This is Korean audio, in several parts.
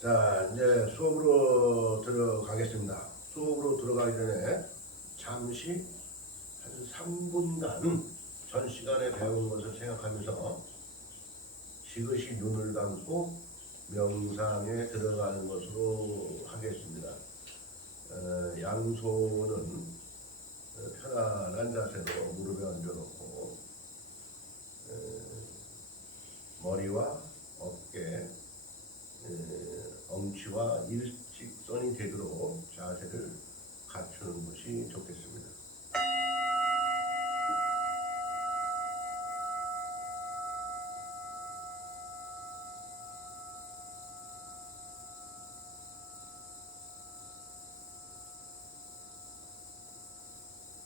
자, 이제 수업으로 들어가겠습니다. 수업으로 들어가기 전에 잠시 한 3분간 전 시간에 배운 것을 생각하면서 지그시 눈을 감고 명상에 들어가는 것으로 하겠습니다. 양손은 편안한 자세로 무릎에 얹어놓고 머리와 어깨, 엉치와 일직선이 되도록 자세를 갖추는 것이 좋겠습니다.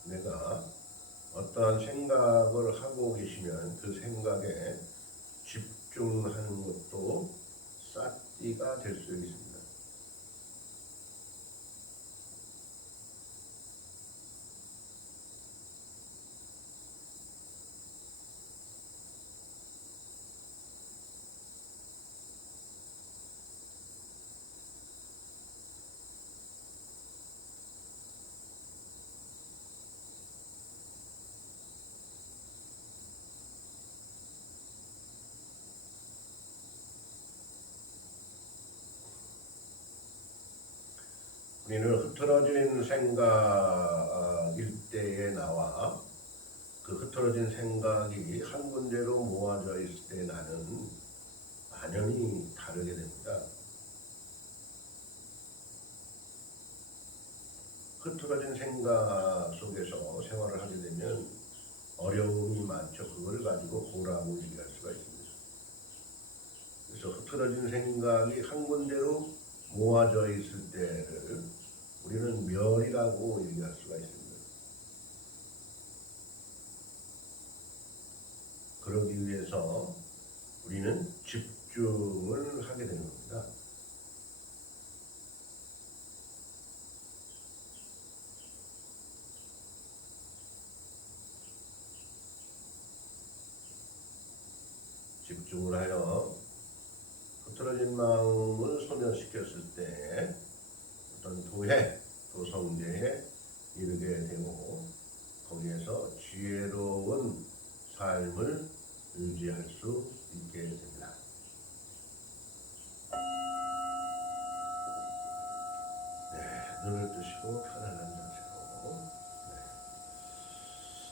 내가 어떠한 생각을 하고 계시면 그 생각에 집중하는 것도 싹디가 될 수 있습니다. 우리는 흐트러진 생각일 때에 나와 그 흐트러진 생각이 한 군데로 모아져 있을 때 나는 완전히 다르게 됩니다. 흐트러진 생각 속에서 생활을 하게 되면 어려움이 많죠. 그걸 가지고 고라고 얘기할 수가 있습니다. 그래서 흐트러진 생각이 한 군데로 모아져 있을 때를 우리는 멸이라고 얘기할 수가 있습니다. 그러기 위해서 우리는 집중을 하게 되는 겁니다. 집중을 하여 흐트러진 마음을 소멸시켰을 때 어떤 도성제에 이르게 되고 거기에서 지혜로운 삶을 유지할 수 있게 됩니다. 네, 눈을 뜨시고 편안한 자세로. 네.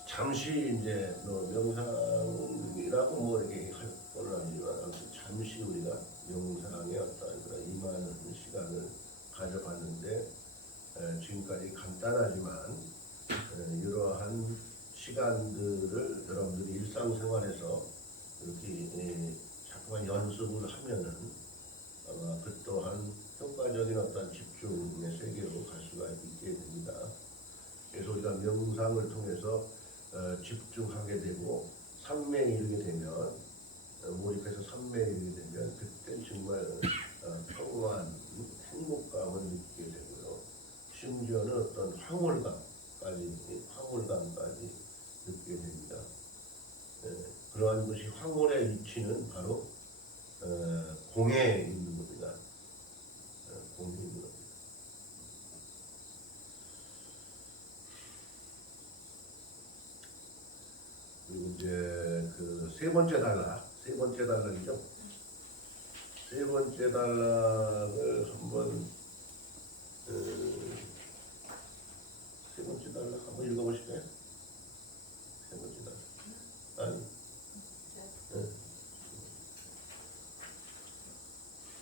잠시 이제 명상이라고 이렇게 할 건 아니지만 잠시 우리가 명상에 어떤 그런 임하는 시간을 가져봤는데 지금까지 간단하지만 이러한 시간들을 여러분들이 일상생활에서 이렇게 자꾸만 연습을 하면은 아마 그 또한 효과적인 어떤 집중의 세계로 갈 수가 있게 됩니다. 그래서 우리가 명상을 통해서 집중하게 되고 삼매에 이르게 되면 몰입해서 삼매에 이르게 되면 그때 정말 평안, 행복감을 느끼게 되고요. 심지어는 어떤 황홀감까지 느끼게 됩니다. 그러한 것이 황홀의 위치는 바로 공에 있는 겁니다. 공에 있는 겁니다. 그리고 이제 그 세 번째 단락이죠. 세 번째 단락을 한번 세 번째 단락 한번 읽어보실까요? 세 번째 단락. 아니. 네.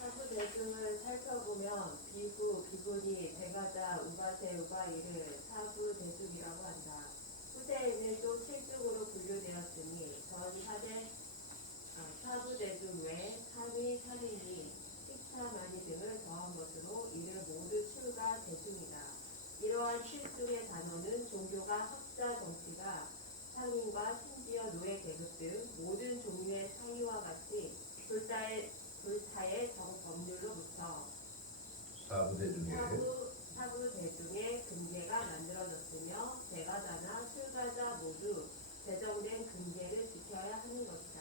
사부 대중을 살펴보면 비구, 비구니, 대가자, 우바세, 우바이를 사부 대중이라고 한다. 후대에는 또 7중으로 분류되었으니 전 사부 대중 외 삼위, 삼인이, 식차마니 등을 더한 것으로 이를 모두 출가 대중이다. 이러한 7중의 단어는 종교가 학자 정치가 상인과 심지어 노예 계급 등 모든 종류의 사이와 같이 불타의 법률로부터 사부 대중의 금계가 만들어졌으며 대가자나 출가자 모두 제정된 금계를 지켜야 하는 것이다.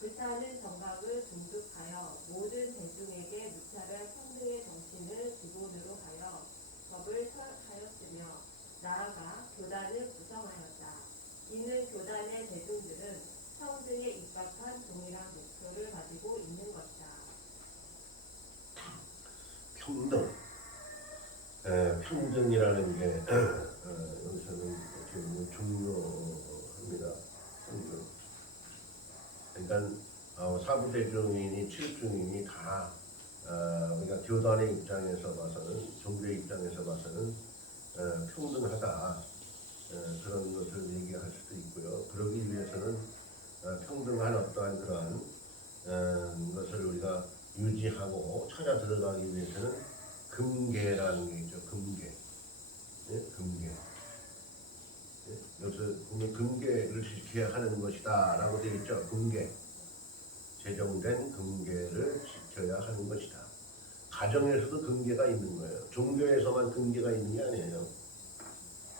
불타는 정각을 중득하여 모든 대중에게 무차별 평등의 정신을 기본으로 하여 법을 설하였으며 나아가 교단을 구성하였다. 이는 교단의 대중들은 평등에 입각한 동일한 목표를 가지고 있는 것이다. 평등. 평등이라는 게 여기서는 어떻게 보면 중요합니다. 평등. 그러니까 사부대중이니 칠중이니 다 우리가 교단의 입장에서 봐서는 종교의 입장에서 봐서는 평등하다 그런 것을 얘기할 수도 있고요. 그러기 위해서는 평등한 어떠한 그러한 것을 우리가 유지하고 찾아 들어가기 위해서는 금계라는 게 있죠. 금계. 네? 금계. 네? 여기서 보면 금계를 지켜야 하는 것이다 라고 되어 있죠. 금계. 제정된 금계를 지켜야 하는 것이다. 가정에서도 금계가 있는 거예요. 종교에서만 금계가 있는 게 아니에요.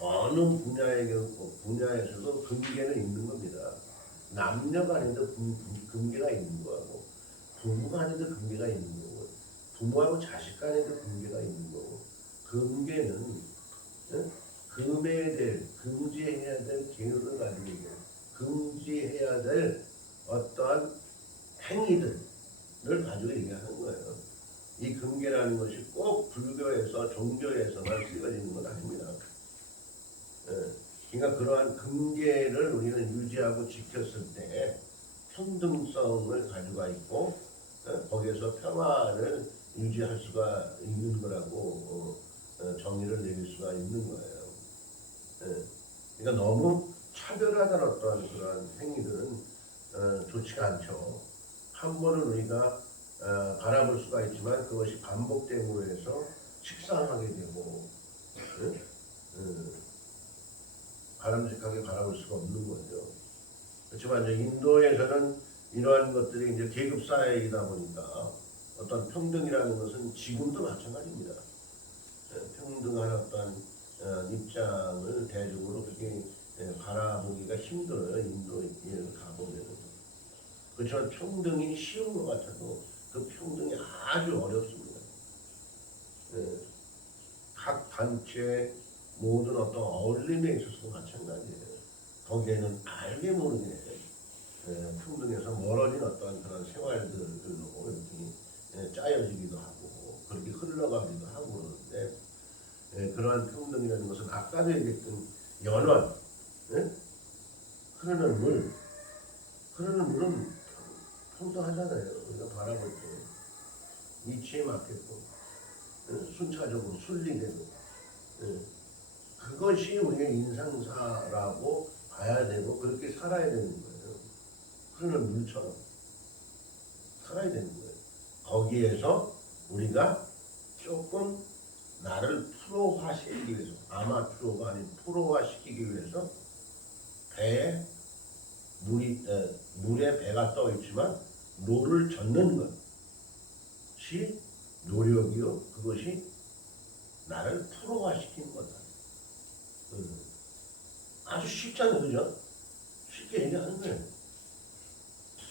어느 분야에서도 금계는 있는 겁니다. 남녀 간에도 금계가 있는 거고, 부부 간에도 금계가 있는 거고, 부모하고 자식 간에도 금계가 있는 거고, 금계는 금해야 될, 금지해야 될 계율을 가지고 있고, 금지해야 될 어떠한 행위들을 가지고 얘기하는 거예요. 이 금계라는 것이 꼭 불교에서 종교에서만 쓰여지는 건 아닙니다. 그러니까 그러한 금계를 우리는 유지하고 지켰을 때 평등성을 가지고 있고 거기에서 평화를 유지할 수가 있는 거라고 정의를 내릴 수가 있는 거예요. 그러니까 너무 차별화된 어떠한 그러한 행위들은 좋지가 않죠. 한 번은 우리가 바라볼 수가 있지만 그것이 반복됨으로 해서 식상하게 되고 바람직하게 바라볼 수가 없는 거죠. 그렇지만 이제 인도에서는 이러한 것들이 이제 계급 사회이다 보니까 어떤 평등이라는 것은 지금도 마찬가지입니다. 평등한 어떤 입장을 대중으로 그렇게 바라보기가 힘들어요. 인도에 가보면. 그렇지만 평등이 쉬운 것 같아도 그 평등이 아주 어렵습니다. 각 단체 모든 어떤 어울림에 있어서도 마찬가지예요. 거기에는 알게 모르게 평등에서 멀어진 어떤 그런 생활들로 이렇게 짜여지기도 하고 그렇게 흘러가기도 하고 그러는데 그러한 평등이라는 것은 아까도 얘기했던 연원, 흐르는 물은 평등하잖아요. 우리가 바라볼 때 이치에 맞게끔 순차적으로 순리대로 그것이 우리의 인상사라고 봐야 되고 그렇게 살아야 되는 거예요. 흐르는 물처럼 살아야 되는 거예요. 거기에서 우리가 조금 나를 프로화시키기 위해서 아마추어가 아닌 프로화시키기 위해서 배에 물에 배가 떠 있지만 노를 젓는 것이 노력이요. 그것이 나를 프로화시키는 거다. 아주 쉽잖아요, 그죠? 쉽게 얘기하는 거예요.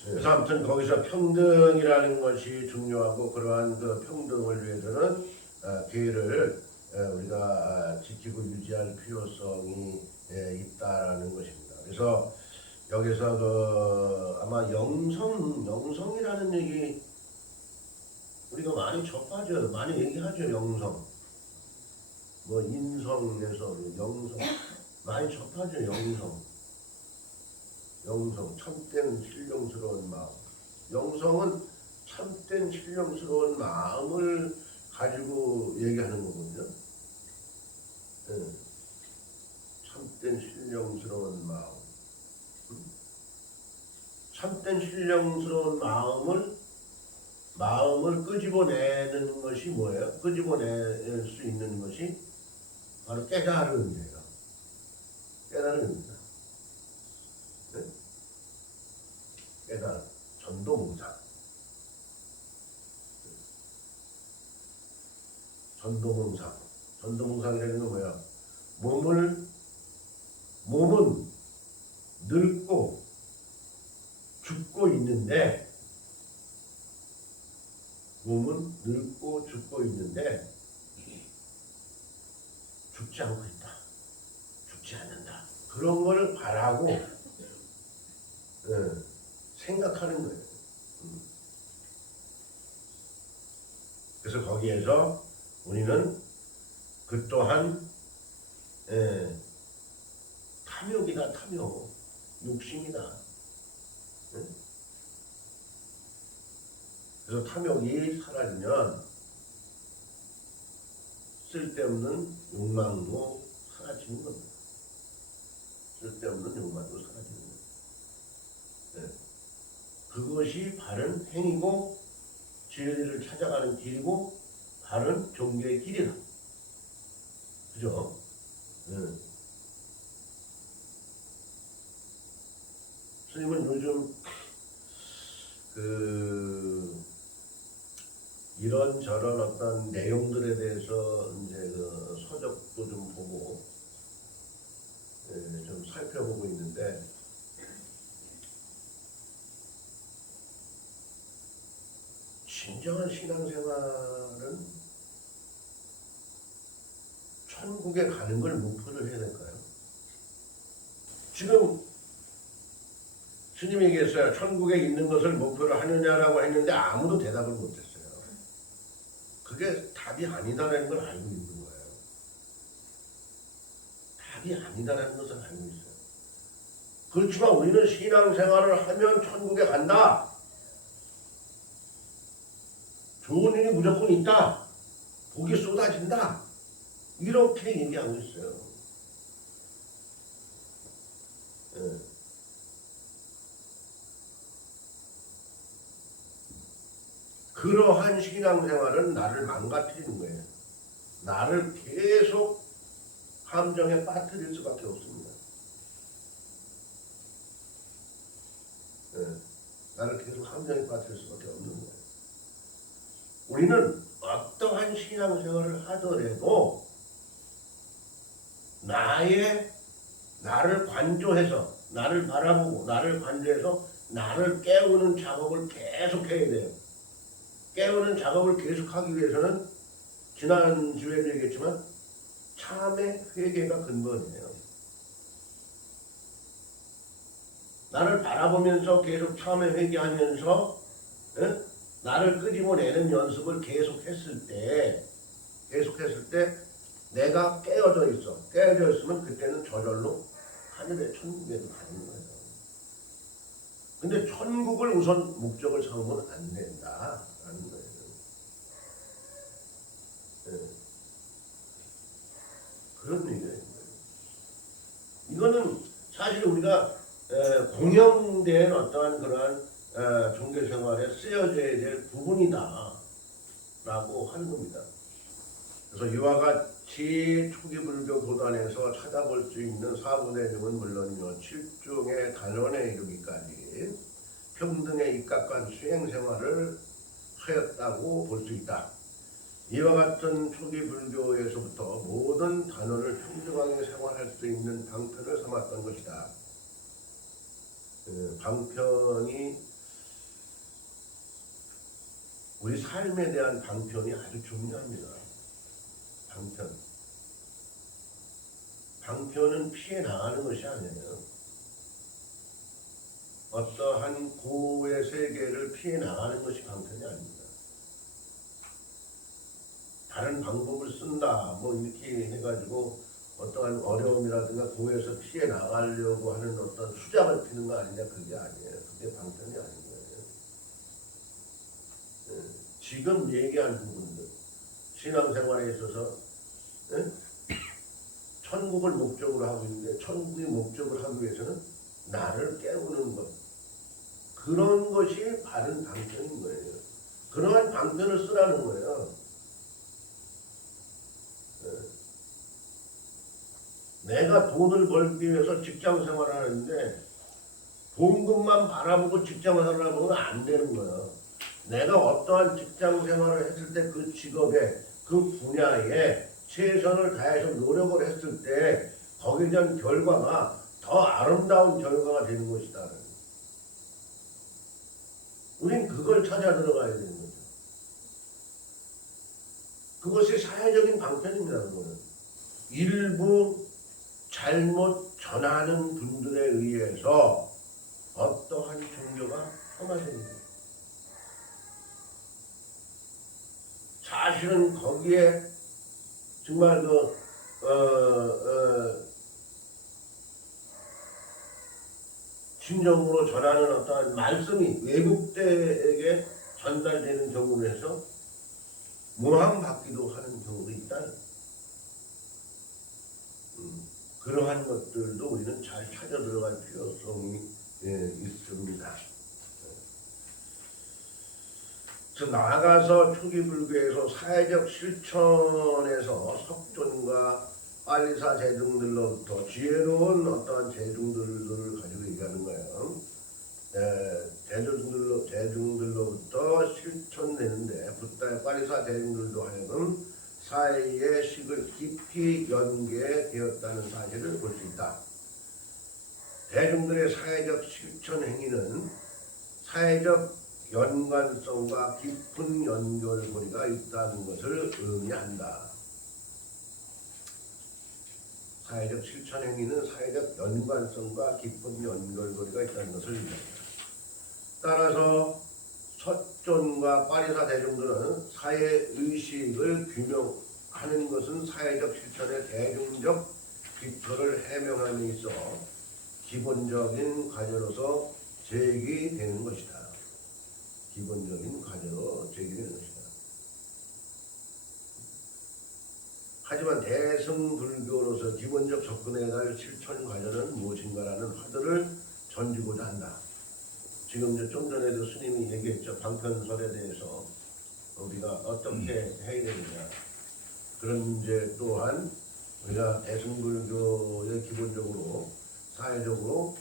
그래서 아무튼 거기서 평등이라는 것이 중요하고 그러한 그 평등을 위해서는 기회를 우리가 지키고 유지할 필요성이 있다라는 것입니다. 그래서 여기서 그 아마 영성이라는 얘기 우리가 많이 접하죠, 많이 얘기하죠. 영성, 뭐 인성에서 영성 많이 접하죠. 영성 참된 신령스러운 마음. 영성은 참된 신령스러운 마음을 가지고 얘기하는 거거든요. 참된 신령스러운 마음. 참된 신령스러운 마음을 끄집어내는 것이 뭐예요? 끄집어낼 수 있는 것이 바로 깨달음이에요. 깨달음입니다. 깨달음, 전도몽상. 전도몽상이라는 건 뭐야? 몸은 늙고 죽고 있는데, 몸은 늙고 죽고 있는데 죽지 않고 있다. 죽지 않는다. 그런 걸 바라고 생각하는 거예요. 그래서 거기에서 우리는 그 또한 탐욕이다. 탐욕. 욕심이다. 그래서 탐욕이 사라지면 쓸데없는 욕망도 사라지는 겁니다. 쓸데없는 욕망도 사라지는 겁니다. 그것이 바른 행위고 진리를 찾아가는 길이고 바른 종교의 길이다. 그죠? 스님은 요즘 이런저런 어떤 내용들에 대해서 이제 그 서적도 좀 보고 좀 살펴보고 있는데 진정한 신앙생활은 천국에 가는 걸 목표를 해야 될까요? 지금 스님이 얘기했어요. 천국에 있는 것을 목표로 하느냐라고 했는데 아무도 대답을 못했어요. 그게 답이 아니다라는 걸 알고 있는 거예요. 답이 아니다라는 것을 알고 있어요. 그렇지만 우리는 신앙생활을 하면 천국에 간다. 좋은 일이 무조건 있다. 복이 쏟아진다. 이렇게 얘기하고 있어요. 그러한 신앙생활은 나를 망가뜨리는 거예요. 나를 계속 함정에 빠뜨릴 수밖에 없습니다. 나를 계속 함정에 빠뜨릴 수밖에 없는 거예요. 우리는 어떠한 신앙생활을 하더라도 나를 관조해서 나를 바라보고 나를 관조해서 나를 깨우는 작업을 계속 해야 돼요. 깨우는 작업을 계속하기 위해서는 지난주에도 얘기했지만 참의 회개가 근본이에요. 나를 바라보면서 계속 참의 회개하면서 나를 끄집어내는 연습을 계속했을 때 내가 깨어져 있으면 그때는 저절로 하늘의 천국에도 가는 거예요. 근데 천국을 우선 목적을 삼으면 안 된다라는 거예요. 그런 얘기예요. 이거는 사실 우리가 공영된 어떠한 그러한 종교 생활에 쓰여져야 될 부분이다라고 하는 겁니다. 그래서 이와 같이 초기 불교 도단에서 찾아볼 수 있는 사분의 점은 물론이요 7중의 단원에 이르기까지 평등에 입각한 수행 생활을 하였다고 볼 수 있다. 이와 같은 초기 불교에서부터 모든 단원을 평등하게 생활할 수 있는 방편을 삼았던 것이다. 방편이 우리 삶에 대한 방편이 아주 중요합니다. 방편은 피해 나가는 것이 아니에요. 어떠한 고의 세계를 피해 나가는 것이 방편이 아닙니다. 다른 방법을 쓴다 뭐 이렇게 해가지고 어떠한 어려움이라든가 고에서 피해 나가려고 하는 어떤 수작을 피는 거 아니냐, 그게 아니에요. 그게 방편이 아닌 거예요. 지금 얘기한 부분들 신앙생활에 있어서 천국을 목적으로 하고 있는데 천국의 목적을 하기 위해서는 나를 깨우는 것, 그런 것이 바른 방편인 거예요. 그러한 방편을 쓰라는 거예요. 내가 돈을 벌기 위해서 직장 생활을 하는데 봉급만 바라보고 직장 생활을 하면 안 되는 거예요. 내가 어떠한 직장 생활을 했을 때 그 직업에 그 분야에 최선을 다해서 노력을 했을 때 거기에 대한 결과가 더 아름다운 결과가 되는 것이다. 우린 그걸 찾아 들어가야 되는 거죠. 그것이 사회적인 방편입니다. 그거는 일부 잘못 전하는 분들에 의해서 어떠한 종교가 폄하됩니다. 사실은 거기에 정말 진정으로 전하는 어떠한 말씀이 외국대에게 전달되는 경우를 해서 모함받기도 하는 경우도 있다는 그러한 것들도 우리는 잘 찾아 들어갈 필요성이 있습니다. 나아가서 초기 불교에서 사회적 실천에서 석존과 빨리사 대중들로부터 지혜로운 어떠한 대중들을 가지고 얘기하는 거예요. 대중들로부터 실천되는데 붓다의 빨리사 대중들도 하여금 사회의 식을 깊이 연계되었다는 사실을 볼 수 있다. 대중들의 사회적 실천 행위는 사회적 연관성과 깊은 연결고리가 있다는 것을 의미한다. 사회적 실천 행위는 사회적 연관성과 깊은 연결고리가 있다는 것을 의미한다. 따라서 서존과 빠리사 대중들은 사회의식을 규명하는 것은 사회적 실천의 대중적 기초를 해명함에 있어 기본적인 과제로서 제기되는 것이다. 기본적인 과제로 제기되는 것이다. 하지만 대승불교로서 기본적 접근에 대한 실천 과제는 무엇인가라는 화두를 던지고자 한다. 지금 좀 전에도 스님이 얘기했죠. 방편설에 대해서 우리가 어떻게 해야 되느냐. 그런 문제 또한 우리가 대승불교의 기본적으로 사회적으로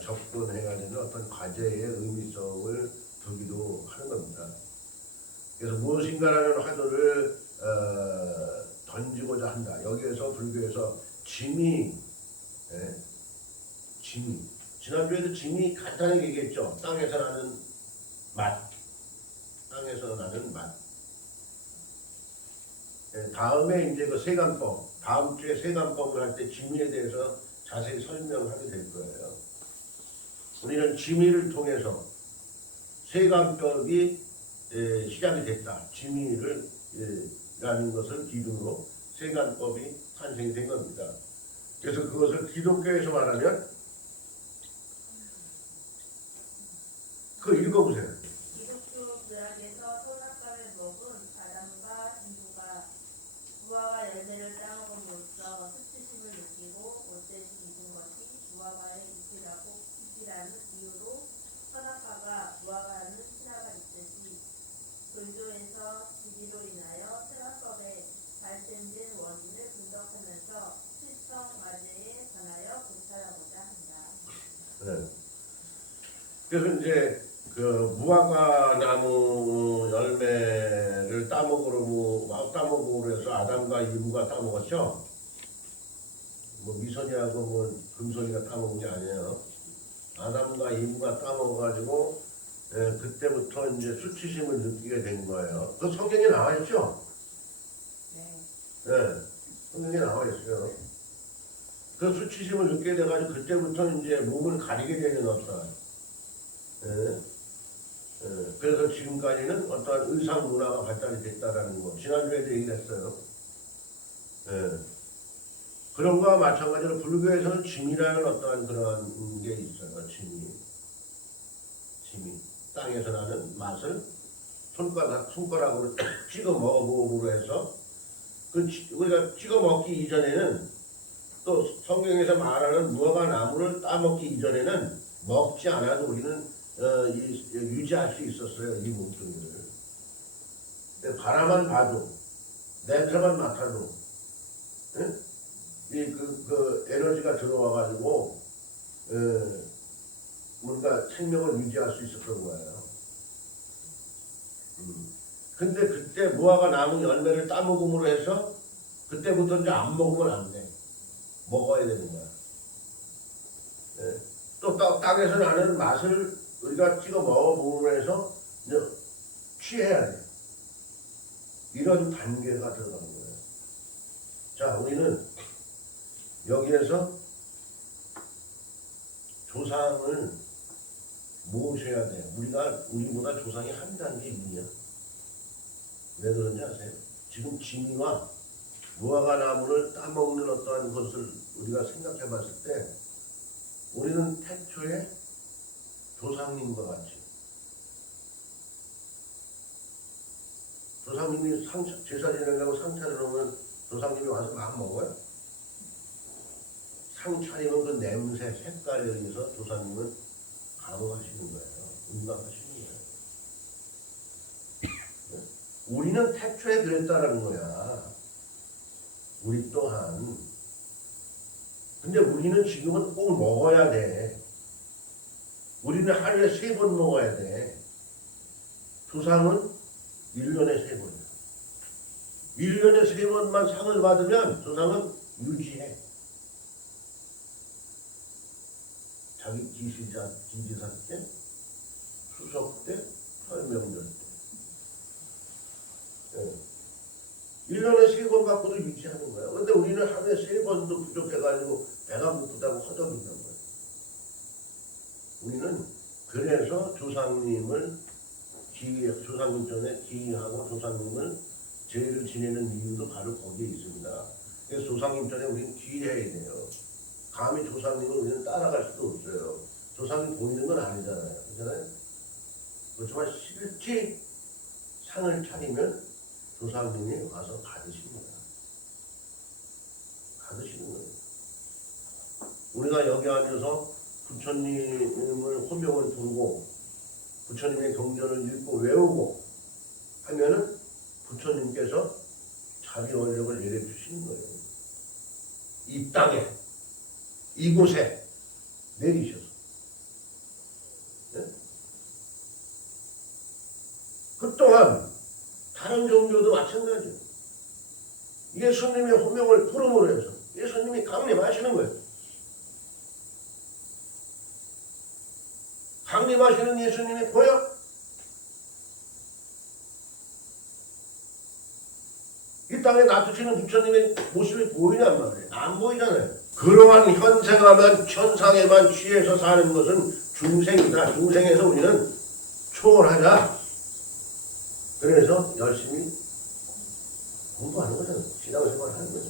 접근해야 되는 어떤 과제의 의미성을 두기도 하는 겁니다. 그래서 무엇인가라는 화두를 던지고자 한다. 여기에서 불교에서 짐이 지난주에도 짐이 간단하게 얘기했죠. 땅에서 나는 맛. 땅에서 나는 맛. 다음에 이제 그 세간법, 다음 주에 세간법을 할 때 짐에 대해서 자세히 설명하게 될 거예요. 우리는 짐이를 통해서 세간법이 시작이 됐다. 짐이를 라는 것을 기준으로 세간법이 탄생이 된 겁니다. 그래서 그것을 기독교에서 말하면 그거 읽어보세요. 기독교 묘학에서 선악과를 먹은 아담과 이브가 무화과 열매를 따먹음으로써 수치심을 느끼고 못되이 잊은 것이 무화과의 잎이라는 이유로 선악과가 무화과는 신화가 있듯이 불교에서 지리로 인하여 세간법에 발생된 원인을 분석하면서 실성 과제에 관하여 고찰하고자 한다. 네. 그래서 이제 그 무화과 나무 열매를 따먹으로 해서 아담과 이브가 따먹었죠. 뭐 미선이하고 뭐 금손이가 따먹은 게 아니에요. 아담과 이브가 따먹어가지고 그때부터 이제 수치심을 느끼게 된 거예요. 그 성경에 나와 있죠. 네, 성경에 나와 있어요. 그 수치심을 느끼게 돼가지고 그때부터 이제 몸을 가리게 되는 어떤 그래서 지금까지는 어떠한 의상 문화가 발달이 됐다라는 거. 지난주에도 얘기했어요. 그런 거와 마찬가지로 불교에서는 짐이라는 어떠한 그러한 게 있어요. 짐이. 땅에서 나는 맛을 손가락으로 찍어 먹음으로 해서 우리가 찍어 먹기 이전에는 또 성경에서 말하는 무화과 나무를 따먹기 이전에는 먹지 않아도 우리는 유지할 수 있었어요. 이 몸뚱이를. 바라만 봐도 냄새만 맡아도 그 에너지가 들어와가지고 뭔가 생명을 유지할 수 있었던 거예요. 근데 그때 무화과 나무 열매를 따먹음으로 해서 그때부터 이제 안 먹으면 안 돼. 먹어야 되는 거야. 또 땅에서 나는 맛을 우리가 찍어 먹어보면서 이제 취해야 돼. 이런 단계가 들어가는 거예요. 자, 우리는 여기에서 조상을 모셔야 돼. 우리보다 조상이 한 단계 위야. 왜 그런지 아세요? 지금 지미와 무화과 나무를 따먹는 어떠한 것을 우리가 생각해 봤을 때 우리는 태초에 조상님과 같이 조상님이 제사 지내려고 상 차려놓으면 조상님이 와서 막 먹어요. 상 차리면 그 냄새, 색깔에 의해서 조상님은 감흥하시는 거예요. 음감하시는 거예요. 우리는 태초에 그랬다라는 거야. 우리 또한. 근데 우리는 지금은 꼭 먹어야 돼. 우리는 하루에 3번 먹어야 돼. 조상은 1년에 3번이야. 1년에 3번만 상을 받으면 조상은 유지해. 자기 지지사 때, 추석 때, 설명절 때. 네. 1년에 3번 갖고도 유지하는 거야. 근데 우리는 하루에 3번도 부족해가지고 배가 고프다고 허덕이는 거야. 우리는 그래서 조상님을 조상님 전에 기하고 조상님을 제를 지내는 이유도 바로 거기에 있습니다. 그래서 조상님 전에 우리는 기해야 돼요. 감히 조상님을 우리는 따라갈 수도 없어요. 조상이 보이는 건 아니잖아요. 그렇잖아요? 그렇지만 실제 상을 차리면 조상님이 와서 받으십니다. 받으시는 거예요. 우리가 여기 앉아서 부처님을 호명을 부르고 부처님의 경전을 읽고 외우고 하면은 부처님께서 자비 원력을 내려주시는 거예요. 이 땅에, 이곳에 내리셔서. 네? 그 또한 다른 종교도 마찬가지예요. 예수님의 호명을 부름으로 해서 예수님이 강림하시는 거예요. 강림하시는 예수님이 보여? 이 땅에 놔두시는 부처님의 모습이 보이냔 말이에요. 안 보이잖아요. 그러한 현생하면 천상에만 취해서 사는 것은 중생이다. 중생에서 우리는 초월하자. 그래서 열심히 공부하는 거잖아요. 신앙생활 하는 거죠.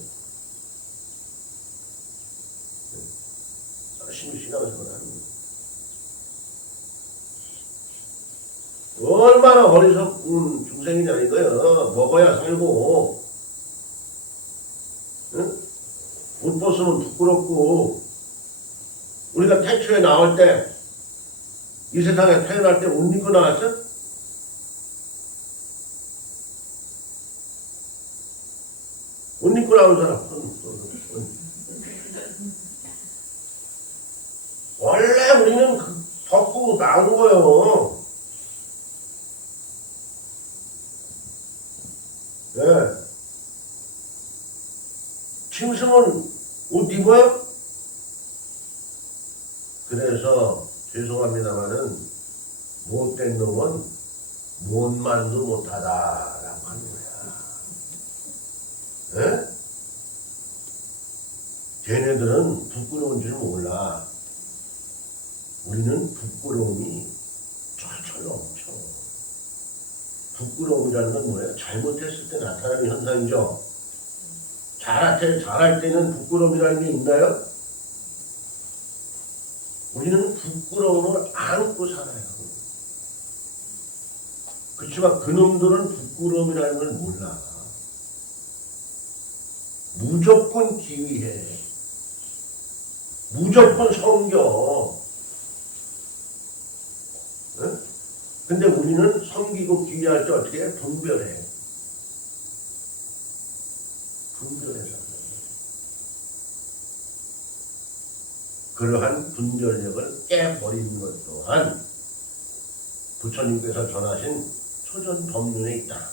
열심히 신앙생활 하는 거죠. 얼마나 어리석은 중생이냐 이거요. 먹어야 살고, 응? 옷 벗으면 부끄럽고, 우리가 태초에 나올 때, 이 세상에 태어날 때 옷 입고 나왔어? 옷 입고 나온 사람. 원래 우리는 덮고 나온 거예요. 네. 짐승은 옷 입어요? 그래서 죄송합니다마는 못된 놈은 못만도 못하다라고 하는 거야. 네? 걔네들은 부끄러운 줄 몰라. 우리는 부끄러움이 철철 넘쳐. 부끄러움이라는 건 뭐예요? 잘못했을 때 나타나는 현상이죠. 잘할 때는 부끄러움이라는 게 있나요? 우리는 부끄러움을 안고 살아요. 그렇지만 그놈들은 부끄러움이라는 걸 몰라. 무조건 기위해. 무조건 섬겨. 네? 근데 우리는 섬기고 기위할 때 어떻게 해? 분별해. 분별해서. 그러한 분별력을 깨버리는 것 또한 부처님께서 전하신 초전 법륜에 있다.